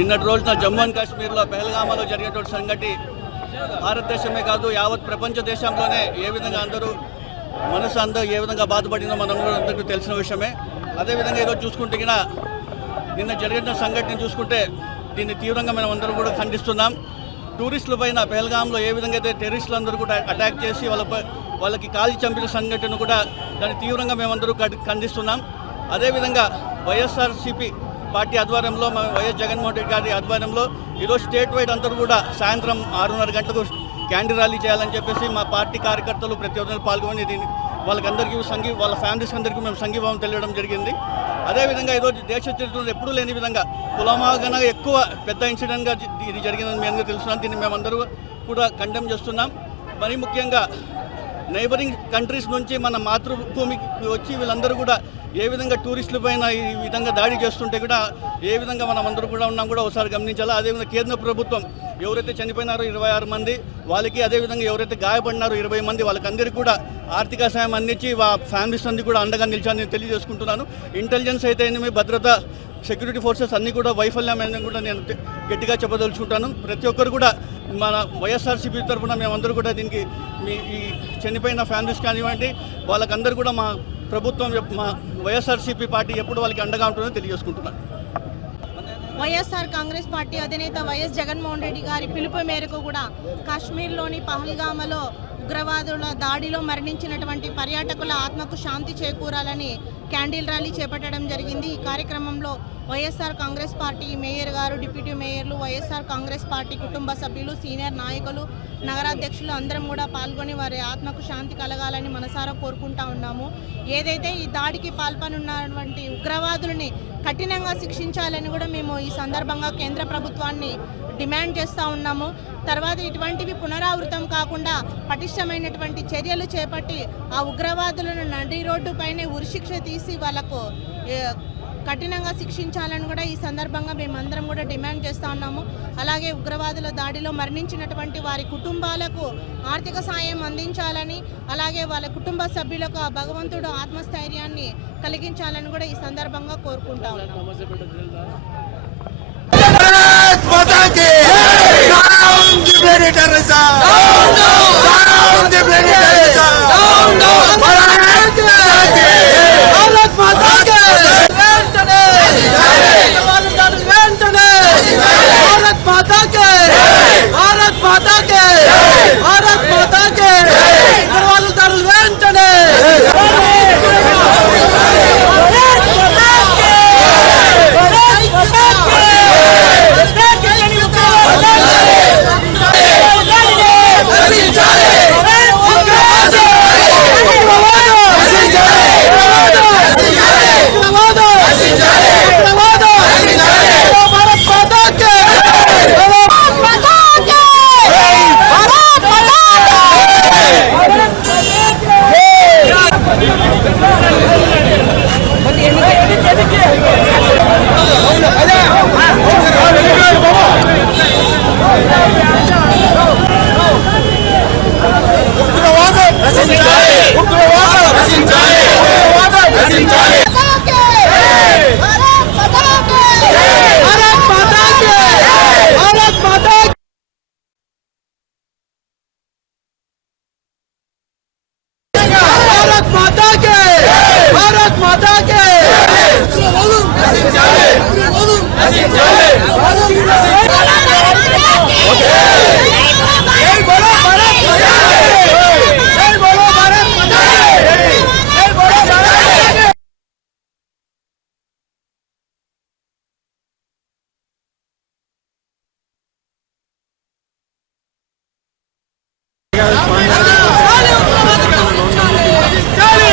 నిన్నటి రోజున జమ్మూ అండ్ కాశ్మీర్లో పెహల్గామాలో జరిగినటువంటి సంఘటన భారతదేశమే కాదు యావత్ ప్రపంచ దేశంలోనే ఏ విధంగా అందరూ మనసు అందరూ ఏ విధంగా బాధపడిందో అందరికీ తెలిసిన విషయమే. అదేవిధంగా ఈరోజు చూసుకుంటే నిన్న జరిగిన సంఘటన చూసుకుంటే దీన్ని తీవ్రంగా మనం అందరూ కూడా ఖండిస్తున్నాం. టూరిస్టుల పైన పెహల్గాంలో ఏ విధంగా అయితే టెర్రరిస్టులు అందరూ కూడా అటాక్ చేసి వాళ్ళకి కాల్చి చంపిన సంఘటన కూడా దాన్ని తీవ్రంగా మేమందరూ ఖండిస్తున్నాం. అదేవిధంగా వైఎస్ఆర్సీపీ పార్టీ ఆధ్వర్యంలో వైఎస్ జగన్మోహన్ రెడ్డి గారి ఆధ్వర్యంలో ఈరోజు స్టేట్ వైడ్ అందరూ కూడా సాయంత్రం 6:30 గంటలకు క్యాండిల్ ర్యాలీ చేయాలని చెప్పేసి మా పార్టీ కార్యకర్తలు ప్రతి ఒక్కరు పాల్గొని వాళ్ళకందరికీ వాళ్ళ ఫ్యామిలీస్ అందరికీ మేము సంఘీభావం తెలియడం జరిగింది. అదేవిధంగా ఈరోజు దేశ చరిత్రలో ఎప్పుడూ లేని విధంగా పుల్వామాగా ఎక్కువ పెద్ద ఇన్సిడెంట్గా ఇది జరిగిందని మీ అందరూ తెలుస్తున్నాం. దీన్ని మేమందరూ కూడా కండెమ్ చేస్తున్నాం. మరీ ముఖ్యంగా నైబరింగ్ కంట్రీస్ నుంచి మన మాతృభూమికి వచ్చి వీళ్ళందరూ కూడా ఏ విధంగా టూరిస్టుల పైన ఈ విధంగా దాడి చేస్తుంటే కూడా ఏ విధంగా మనం అందరూ కూడా ఉన్నాం కూడా ఒకసారి గమనించాలి. అదేవిధంగా కేంద్ర ప్రభుత్వం ఎవరైతే చనిపోయినారో 26 మంది వాళ్ళకి, అదేవిధంగా ఎవరైతే గాయపడినారో 20 మంది వాళ్ళకందరికీ కూడా ఆర్థిక సాయం అందించి ఫ్యామిలీస్ అన్ని కూడా అండగా నిలిచాలని నేను తెలియజేసుకుంటున్నాను. ఇంటెలిజెన్స్ అయితే భద్రత సెక్యూరిటీ ఫోర్సెస్ అన్నీ కూడా వైఫల్యం అని కూడా నేను గట్టిగా చెప్పదలుచుకుంటాను. ప్రతి ఒక్కరు కూడా మన వైఎస్ఆర్సీపీ తరఫున మేమందరూ కూడా దీనికి ఈ చనిపోయిన ఫ్యామిలీస్ కానివ్వండి వాళ్ళకందరూ కూడా మా ప్రభుత్వం మా వైఎస్ఆర్సీపీ పార్టీ ఎప్పుడు వాళ్ళకి అండగా ఉంటుందో తెలియజేసుకుంటున్నాను. వైఎస్ఆర్ కాంగ్రెస్ పార్టీ అధినేత వైఎస్ జగన్మోహన్ రెడ్డి గారి పిలుపు మేరకు కూడా కాశ్మీర్లోని పహల్గామలో ఉగ్రవాదుల దాడిలో మరణించినటువంటి పర్యాటకుల ఆత్మకు శాంతి చేకూరాలని క్యాండిల్ ర్యాలీ చేపట్టడం జరిగింది. ఈ కార్యక్రమంలో వైఎస్ఆర్ కాంగ్రెస్ పార్టీ మేయర్ గారు, డిప్యూటీ మేయర్లు, వైఎస్ఆర్ కాంగ్రెస్ పార్టీ కుటుంబ సభ్యులు, సీనియర్ నాయకులు, నగరాధ్యక్షులు అందరం కూడా పాల్గొని వారి ఆత్మకు శాంతి కలగాలని మనసారా కోరుకుంటా ఉన్నాము. ఏదైతే ఈ దాడికి పాల్పనున్నటువంటి ఉగ్రవాదులని కఠినంగా శిక్షించాలని కూడా మేము ఈ సందర్భంగా కేంద్ర ప్రభుత్వాన్ని డిమాండ్ చేస్తూ ఉన్నాము. తర్వాత ఇటువంటివి పునరావృతం కాకుండా పటిష్టమైనటువంటి చర్యలు చేపట్టి ఆ ఉగ్రవాదులను నడి రోడ్డుపైనే ఉరిశిక్ష తీసి వాళ్ళకు కఠినంగా శిక్షించాలని కూడా ఈ సందర్భంగా మేమందరం కూడా డిమాండ్ చేస్తూ ఉన్నాము. అలాగే ఉగ్రవాదుల దాడిలో మరణించినటువంటి వారి కుటుంబాలకు ఆర్థిక సాయం అందించాలని, అలాగే వాళ్ళ కుటుంబ సభ్యులకు ఆ భగవంతుడు ఆత్మస్థైర్యాన్ని కలిగించాలని కూడా ఈ సందర్భంగా కోరుకుంటా ఉన్నాము. Okay.